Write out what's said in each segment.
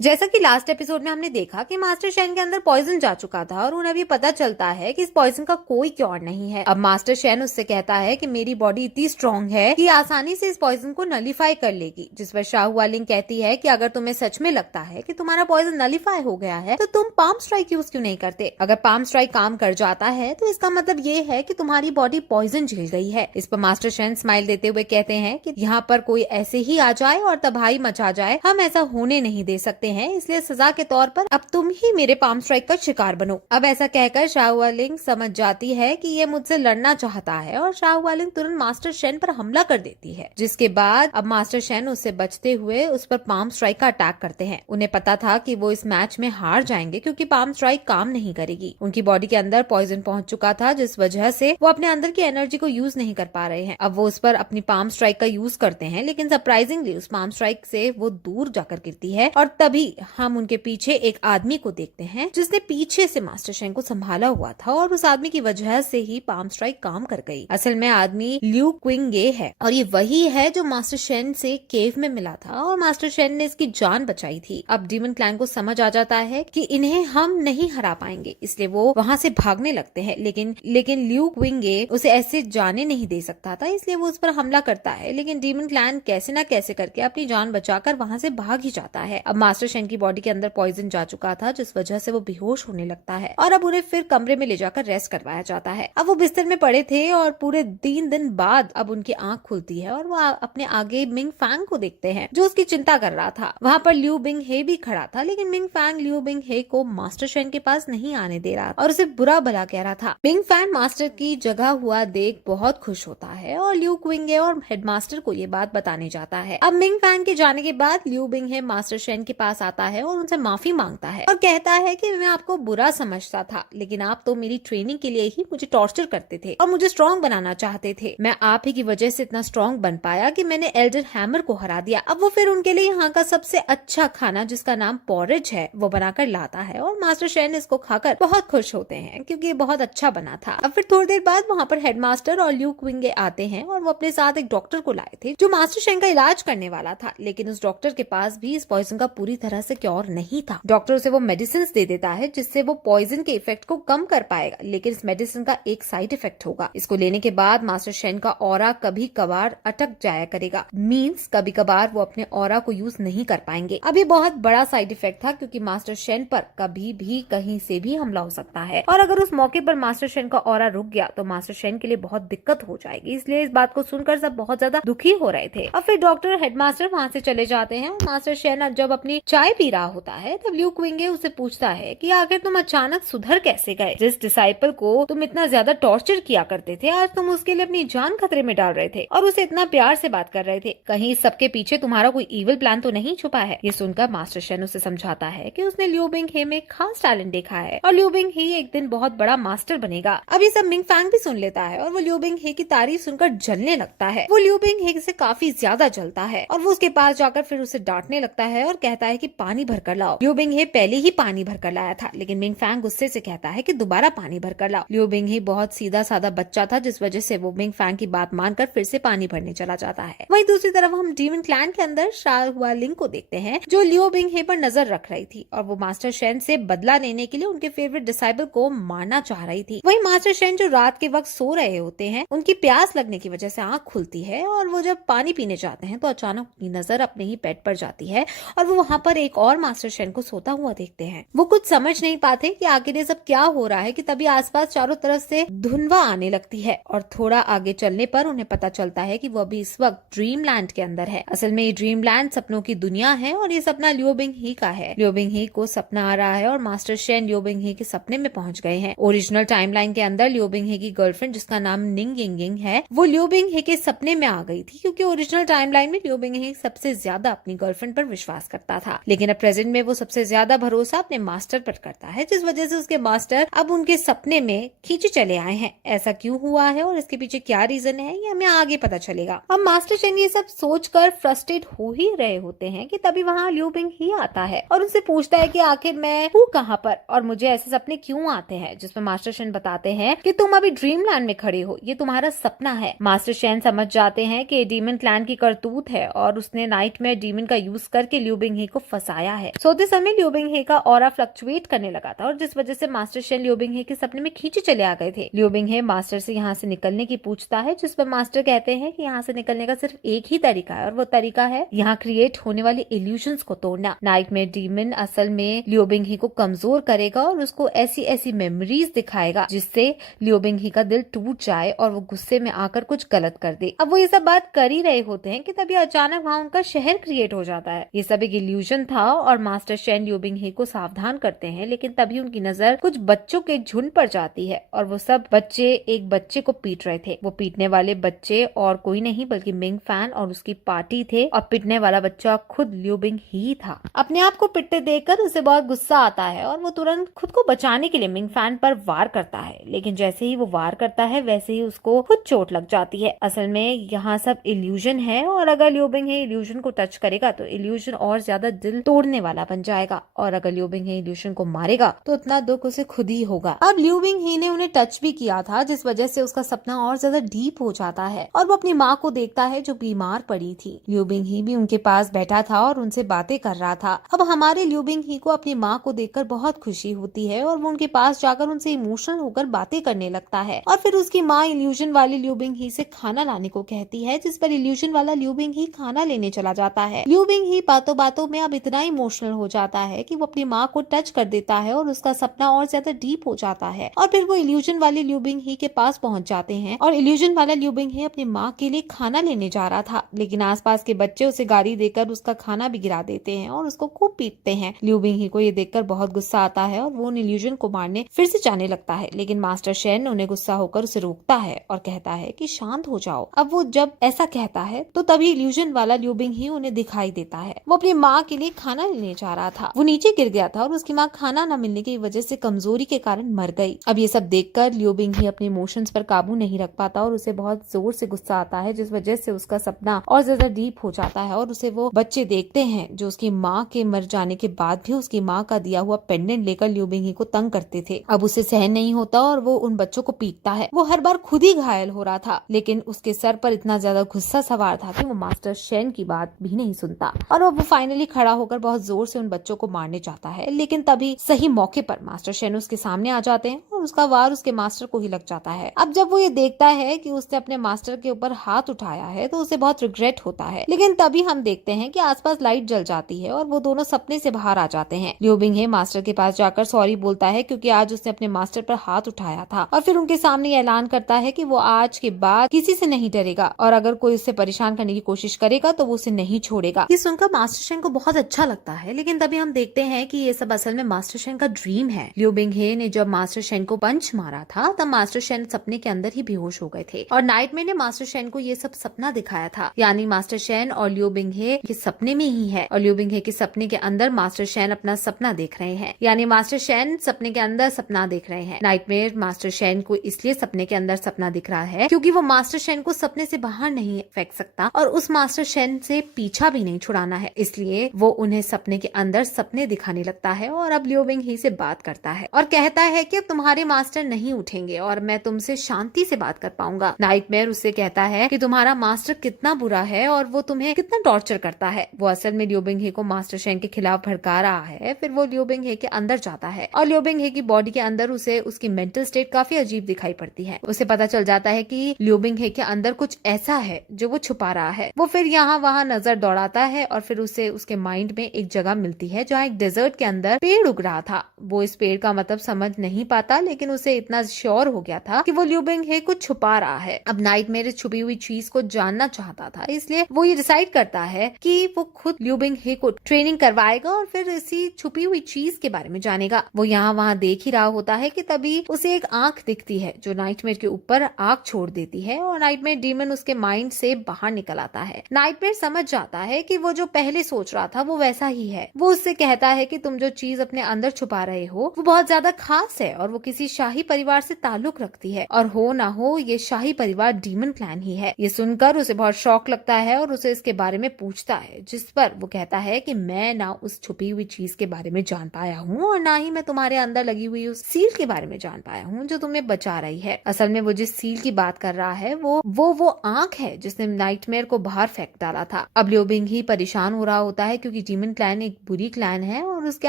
जैसा कि last episode में हमने देखा कि मास्टर शेन के अंदर पॉइजन जा चुका था और उन्हें अभी पता चलता है कि इस पॉइजन का कोई क्योर नहीं है। अब मास्टर शेन उससे कहता है कि मेरी बॉडी इतनी स्ट्रांग है कि आसानी से इस पॉइजन को नलीफाई कर लेगी, जिस पर शाहूआ लिंग कहती है कि अगर तुम्हें सच में लगता है कि तुम्हारा पॉइजन नलीफाई हो गया है तो तुम पाम स्ट्राइक यूज क्यों नहीं करते। अगर पाम स्ट्राइक काम कर जाता है तो इसका मतलब ये है कि तुम्हारी बॉडी पॉइजन झेल गई है। इस पर मास्टर शेन स्माइल देते हुए कहते हैं कि यहाँ पर कोई ऐसे ही आ जाए और तबाही मचा जाए, हम ऐसा होने नहीं दे सकते हैं, इसलिए सजा के तौर पर अब तुम ही मेरे पाम स्ट्राइक का शिकार बनो। अब ऐसा कहकर शाहूआ लिंग समझ जाती है कि ये मुझसे लड़ना चाहता है और शाहूआ लिंग तुरंत मास्टर शेन पर हमला कर देती है, जिसके बाद अब मास्टर शेन उससे बचते हुए उस पर पाम स्ट्राइक का अटैक करते हैं। उन्हें पता था कि वो इस मैच में हार जाएंगे क्योंकि पाम स्ट्राइक काम नहीं करेगी। उनकी बॉडी के अंदर पॉइजन पहुंच चुका था, जिस वजह से वो अपने अंदर की एनर्जी को यूज नहीं कर पा रहे हैं। अब वो उस पर अपनी पाम स्ट्राइक का यूज करते हैं, लेकिन सरप्राइजिंगली उस पाम स्ट्राइक से वो दूर जाकर गिरती है और तभी हम उनके पीछे एक आदमी को देखते हैं जिसने पीछे से मास्टर शेन को संभाला हुआ था और उस आदमी की वजह से ही पाम स्ट्राइक काम कर गई। असल में आदमी ल्यू क्विंगे है और ये वही है जो मास्टर शेन से केव में मिला था और मास्टर शेन ने इसकी जान बचाई थी। अब डीमन क्लैन को समझ आ जाता है कि इन्हें हम नहीं हरा पाएंगे, इसलिए वो वहाँ से भागने लगते हैं, लेकिन ल्यू क्विंगे उसे ऐसे जाने नहीं दे सकता था, इसलिए वो उस पर हमला करता है। लेकिन डीमन क्लैन कैसे न कैसे करके अपनी जान बचाकर वहाँ से भाग ही जाता है। अब मास्टर शेन की बॉडी के अंदर पॉइजन जा चुका था, जिस वजह से वो बेहोश होने लगता है और अब उन्हें फिर कमरे में ले जाकर रेस्ट करवाया जाता है। अब वो बिस्तर में पड़े थे और पूरे 3 दिन बाद अब उनकी आंख खुलती है और वो अपने आगे मिंग फैंग को देखते हैं जो उसकी चिंता कर रहा था। वहाँ पर लिू बिंग हे भी खड़ा था, लेकिन मिंग फैंग लिू बिंग हे को मास्टर शेन के पास नहीं आने दे रहा और उसे बुरा भला कह रहा था। मिंग फैंग मास्टर की जगह हुआ देख बहुत खुश होता है और लिू क्विंगे और हेडमास्टर को ये बात बताने जाता है। अब मिंग फैंग के जाने के बाद लिू बिंग हे मास्टर शेन के पास आता है और उनसे माफी मांगता है और कहता है कि मैं आपको बुरा समझता था, लेकिन आप तो मेरी ट्रेनिंग के लिए ही मुझे टॉर्चर करते थे और मुझे स्ट्रॉन्ग बनाना चाहते थे। मैं आप ही की वजह से इतना स्ट्रॉन्ग बन पाया कि मैंने एल्डर हैमर को हरा दिया। अब वो फिर उनके लिए यहाँ का सबसे अच्छा खाना जिसका नाम पॉरेज है वो बनाकर लाता है और मास्टर शेन इसको खाकर बहुत खुश होते हैं क्योंकि ये बहुत अच्छा बना था। अब फिर थोड़ी देर बाद वहाँ पर हेडमास्टर और ल्यू क्विंगे आते हैं और वो अपने साथ एक डॉक्टर को लाए थे जो मास्टर शेन का इलाज करने वाला था, लेकिन उस डॉक्टर के पास भी इस पॉइजन का पूरी तरह से क्योर नहीं था। डॉक्टर उसे वो मेडिसिन दे देता है जिससे वो पॉइजन के इफेक्ट को कम कर पाएगा, लेकिन इस मेडिसिन का एक साइड इफेक्ट होगा। इसको लेने के बाद मास्टर शेन का ऑरा कभी कभार अटक जाया करेगा, मींस कभी कभार वो अपने ऑरा को यूज नहीं कर पाएंगे। अब ये बहुत बड़ा साइड इफेक्ट था क्योंकि मास्टर शेन पर कभी भी कहीं से भी हमला हो सकता है और अगर उस मौके पर मास्टर शेन का ऑरा रुक गया तो मास्टर शेन के लिए बहुत दिक्कत हो जाएगी। इसलिए इस बात को सुनकर सब बहुत ज्यादा दुखी हो रहे थे। अब फिर डॉक्टर हेडमास्टर वहाँ से चले जाते हैं। मास्टर शेन जब अपनी चाय पी रहा होता है तब ल्यू क्विंगे उसे पूछता है कि आखिर तुम अचानक सुधर कैसे गए। जिस डिसाइपल को तुम इतना ज्यादा टॉर्चर किया करते थे आज तुम उसके लिए अपनी जान खतरे में डाल रहे थे और उसे इतना प्यार से बात कर रहे थे, कहीं इस सबके पीछे तुम्हारा कोई इविल प्लान तो नहीं छुपा है। ये सुनकर मास्टर शेन उसे समझाता है कि उसने ल्यू बिंग हे में खास टैलेंट देखा है और ल्यू बिंग हे एक दिन बहुत बड़ा मास्टर बनेगा। अब ये सब मिंग फैंग भी सुन लेता है और वो ल्यू बिंग हे की तारीफ सुनकर जलने लगता है। वो ल्यू बिंग हे से काफी ज्यादा जलता है और वो उसके पास जाकर फिर उसे डांटने लगता है और कहता है कि पानी भर कर लाओ। ल्यू बिंग हे पहले ही पानी भर कर लाया था, लेकिन मिंग फैंग गुस्से से कहता है कि दोबारा पानी भर कर लाओ। ल्यू बिंग हे बहुत सीधा साधा बच्चा था, जिस वजह से वो मिंग फैंग की बात मानकर फिर से पानी भरने चला जाता है। वहीं दूसरी तरफ हम डीमन क्लैन के अंदर शाहूआ लिंग को देखते हैं जो लियो बिंग हे पर नजर रख रही थी और वो मास्टर शेन से बदला लेने के लिए उनके फेवरेट डिसाइबल को मारना चाह रही थी। वहीं मास्टर शेन जो रात के वक्त सो रहे होते हैं उनकी प्यास लगने की वजह से आंख खुलती है और वो जब पानी पीने जाते हैं तो अचानक उनकी नजर अपने ही बेड पर जाती है और वो वहाँ पर एक और मास्टर शेन को सोता हुआ देखते हैं। वो कुछ समझ नहीं पाते कि आखिर ये सब क्या हो रहा है कि तभी आसपास चारों तरफ से धुंधवा आने लगती है और थोड़ा आगे चलने पर उन्हें पता चलता है कि वो अभी इस वक्त ड्रीम लैंड के अंदर है। असल में ये ड्रीम लैंड सपनों की दुनिया है और ये सपना लियो बिंग ही का है। लियो बिंग ही को सपना आ रहा है और मास्टर शेन लियो बिंग ही के सपने में पहुंच गए हैं। ओरिजिनल टाइमलाइन के अंदर लियो बिंग ही की गर्लफ्रेंड जिसका नाम निंग यिंग है वो लियो बिंग ही के सपने में आ गई थी क्योंकि ओरिजिनल टाइमलाइन में लियो बिंग ही सबसे ज्यादा अपनी गर्लफ्रेंड पर विश्वास करता था, लेकिन अब प्रेजेंट में वो सबसे ज्यादा भरोसा अपने मास्टर पर करता है, जिस वजह से उसके मास्टर अब उनके सपने में खींचे चले आए हैं। ऐसा क्यों हुआ है और इसके पीछे क्या रीजन है ये हमें आगे पता चलेगा। अब मास्टर शेन ये सब सोचकर फ्रस्ट्रेट हो ही रहे होते हैं कि तभी वहाँ लियो बिंग ही आता है और उनसे पूछता है कि आखिर मैं हूँ कहाँ पर और मुझे ऐसे सपने क्यों आते हैं, जिसमें मास्टर शेन बताते हैं कि तुम अभी ड्रीम लैंड में खड़े हो, ये तुम्हारा सपना है। मास्टर शेन समझ जाते हैं कि डीमन क्लैन की करतूत है और उसने नाइट में डीमन का यूज करके लियो बिंग ही को फंसाया है। सोते समय लिu बिंगहे का ऑरा फ्लक्चुएट करने लगा था और जिस वजह से मास्टर शेन लिu बिंगहे के सपने में खींचे चले आ गए थे। लिu बिंगहे मास्टर से यहाँ से निकलने की पूछता है, जिस पर मास्टर कहते हैं कि यहाँ से निकलने का सिर्फ एक ही तरीका है और वो तरीका है यहाँ क्रिएट होने वाले इल्यूजन्स को तोड़ना। नाइटमेयर डीमन असल में लिu बिंगहे को कमजोर करेगा और उसको ऐसी ऐसी मेमोरीज दिखाएगा जिससे लिu बिंगहे का दिल टूट जाए और वो गुस्से में आकर कुछ गलत कर दे। अब वो ये सब बात कर ही रहे होते हैं कि तभी अचानक वहाँ उनका शहर क्रिएट हो जाता है। ये सब एक इल्यूजन था और मास्टर शेन लिu बिंगहे को सावधान करते हैं, लेकिन तभी उनकी नजर कुछ बच्चों के झुंड पर जाती है और वो सब बच्चे एक बच्चे को पीट रहे थे। वो पीटने वाले बच्चे और कोई नहीं बल्कि मिंग फैन और उसकी पार्टी थे और पीटने वाला बच्चा खुद लिu बिंगहे ही था। अपने आप को पिटते देखकर उसे बहुत गुस्सा आता है और वो तुरंत खुद को बचाने के लिए मिंग फैन पर वार करता है, लेकिन जैसे ही वो वार करता है वैसे ही उसको खुद चोट लग जाती है। असल में यहाँ सब इल्यूजन है और अगर लिu बिंगहे इल्यूजन को टच करेगा तो इल्यूजन और ज्यादा दिल तोड़ने वाला बन जाएगा और अगर लिu बिंगहे इल्यूजन को मारेगा तो उतना दुख उसे खुद ही होगा। अब लिu बिंगहे ने उन्हें टच भी किया था जिस वजह से उसका सपना और ज्यादा डीप हो जाता है और वो अपनी माँ को देखता है जो बीमार पड़ी थी। लिu बिंगहे भी उनके पास बैठा था और उनसे बातें कर रहा था। अब हमारे लिu बिंगहे को अपनी माँ को देखकर बहुत खुशी होती है और वो उनके पास जाकर उनसे इमोशनल होकर बातें करने लगता है और फिर उसकी माँ इल्यूजन वाली लिu बिंगहे से खाना लाने को कहती है, जिस पर इल्यूजन वाला लिu बिंगहे खाना लेने चला जाता है। लिu बिंगहे बातों बातों में अब इतना इमोशनल हो जाता है कि वो अपनी माँ को टच कर देता है और उसका सपना और ज्यादा डीप हो जाता है और फिर वो इल्यूजन वाले लिu बिंगहे के पास पहुंच जाते हैं और इल्यूजन वाला लिu बिंगहे अपनी माँ के लिए खाना लेने जा रहा था, लेकिन आसपास के बच्चे उसे गाली देकर उसका खाना भी गिरा देते हैं और उसको खूब पीटते हैं। लिu बिंगहे को ये देखकर बहुत गुस्सा आता है और वो उन इल्यूजन को मारने फिर से जाने लगता है, लेकिन मास्टर शेन उन्हें गुस्सा होकर उसे रोकता है और कहता है कि शांत हो जाओ। अब वो जब ऐसा कहता है तो तभी इल्यूजन वाला लिu बिंगहे उन्हें दिखाई देता है। वो अपनी माँ के लिए खाना लेने जा रहा था, वो नीचे गिर गया था और उसकी माँ खाना न मिलने की वजह से कमजोरी के कारण मर गई। अब ये सब देखकर लिu बिंगहे अपने इमोशंस पर काबू नहीं रख पाता और उसे बहुत जोर से गुस्सा आता है, जिस वजह से उसका सपना और ज्यादा डीप हो जाता है और उसे वो बच्चे देखते हैं जो उसकी माँ के मर जाने के बाद भी उसकी माँ का दिया हुआ पेंडेंट लेकर लिu बिंगहे को तंग करते थे। अब उसे सहन नहीं होता और वो उन बच्चों को पीटता है। वो हर बार खुद ही घायल हो रहा था, लेकिन उसके सर पर इतना ज्यादा गुस्सा सवार था कि वो मास्टर शेन की बात भी नहीं सुनता और अब वो फाइनली खड़ा होकर बहुत जोर से उन बच्चों को मारने जाता है, लेकिन तभी सही मौके पर मास्टर शेन उसके सामने आ जाते हैं और उसका वार उसके मास्टर को ही लग जाता है। अब जब वो ये देखता है कि उसने अपने मास्टर के ऊपर हाथ उठाया है तो उसे बहुत रिग्रेट होता है, लेकिन तभी हम देखते हैं कि आसपास लाइट जल जाती है और वो दोनों सपने से बाहर आ जाते हैं। लिu बिंगहे मास्टर के पास जाकर सॉरी बोलता है क्योंकि आज उसने अपने मास्टर पर हाथ उठाया था और फिर उनके सामने ऐलान करता है कि वो आज के बाद किसी से नहीं डरेगा और अगर कोई उससे परेशान करने की कोशिश करेगा तो वो उसे नहीं छोड़ेगा। ये सुनकर मास्टर शेन को बहुत अच्छा लगता है, लेकिन तभी हम देखते हैं कि ये सब असल में मास्टर शेन का ड्रीम है। लिu बिंगहे ने जब मास्टर शेन को पंच मारा था तब मास्टर शेन सपने के अंदर ही बेहोश हो गए थे और नाइटमेयर ने मास्टर शेन को ये सब सपना दिखाया था, यानी मास्टर शेन और लिu बिंगहे के सपने में ही है और लिu बिंगहे के सपने के अंदर मास्टर शेन अपना सपना देख रहे हैं, यानी मास्टर शेन सपने के अंदर सपना देख रहे हैं। नाइटमेयर मास्टर शेन को इसलिए सपने के अंदर सपना दिख रहा है क्योंकि वो मास्टर शेन को सपने से बाहर नहीं फेंक सकता और उस मास्टर शेन से पीछा भी नहीं छुड़ाना है, इसलिए वो उन्हें सपने के अंदर सपने दिखाने लगता है और अब लिu बिंगहे से बात करता है और कहता है कि अब तुम्हारे मास्टर नहीं उठेंगे और मैं तुमसे शांति से बात कर पाऊंगा। नाइटमेयर उससे कहता है कि तुम्हारा मास्टर कितना बुरा है और वो तुम्हें कितना टॉर्चर करता है। वो असल में लिu बिंगहे को मास्टर शेन के खिलाफ भड़का रहा है। फिर वो लिu बिंगहे के अंदर जाता है और लिu बिंगहे की बॉडी के अंदर उसे उसकी मेंटल स्टेट काफी अजीब दिखाई पड़ती है। उसे पता चल जाता है कि लिu बिंगहे के अंदर कुछ ऐसा है जो वो छुपा रहा है। वो फिर यहाँ वहाँ नजर दौड़ाता है और फिर उसे उसके माइंड में एक जगह मिलती है जहाँ एक डेजर्ट के अंदर पेड़ उग रहा था। वो इस पेड़ का मतलब समझ नहीं पाता, लेकिन उसे इतना श्योर हो गया था कि वो लिu बिंगहे कुछ छुपा रहा है। अब नाइटमेयर इस छुपी हुई चीज को जानना चाहता था, इसलिए वो ये डिसाइड करता है कि वो खुद लिu बिंगहे को ट्रेनिंग करवाएगा और फिर इसी छुपी हुई चीज के बारे में जानेगा। वो यहाँ वहाँ देख ही रहा होता है कि तभी उसे एक आंख दिखती है जो नाइटमेयर के ऊपर आंख छोड़ देती है और नाइटमेयर डीमन उसके माइंड से बाहर निकल आता है। नाइटमेयर समझ जाता है कि वो जो पहले सोच रहा था वो वैसा ही है। वो उससे कहता है कि तुम जो चीज अपने अंदर छुपा रहे हो वो बहुत ज्यादा खास है और वो किसी शाही परिवार से ताल्लुक रखती है और हो ना हो ये शाही परिवार डीमन क्लैन ही है। ये सुनकर उसे बहुत शौक लगता है और उसे इसके बारे में पूछता है, जिस पर वो कहता है कि मैं ना उस छुपी हुई चीज के बारे में जान पाया हूँ और ना ही मैं तुम्हारे अंदर लगी हुई उस सील के बारे में जान पाया हूँ जो तुम्हें बचा रही है। असल में वो जिस सील की बात कर रहा है वो आंख है जिसने नाइटमेयर को बाहर फेंक डाला था। अब लिu बिंगहे परेशान हो रहा होता है क्योंकि क्योंकि डीमन क्लैन एक बुरी क्लैन है और उसके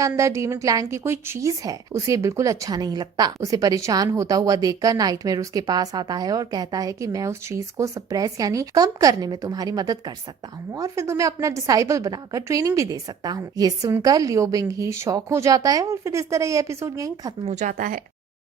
अंदर डीमन क्लैन की कोई चीज है। उसे बिल्कुल अच्छा नहीं लगता। उसे परेशान होता हुआ देखकर नाइटमेयर उसके पास आता है और कहता है कि मैं उस चीज को सप्रेस यानी कम करने में तुम्हारी मदद कर सकता हूँ और फिर तुम्हें अपना डिसाइबल बनाकर ट्रेनिंग भी दे सकता हूँ। ये सुनकर लियो बिंग ही शॉक हो जाता है और फिर इस तरह ये एपिसोड यहीं खत्म हो जाता है।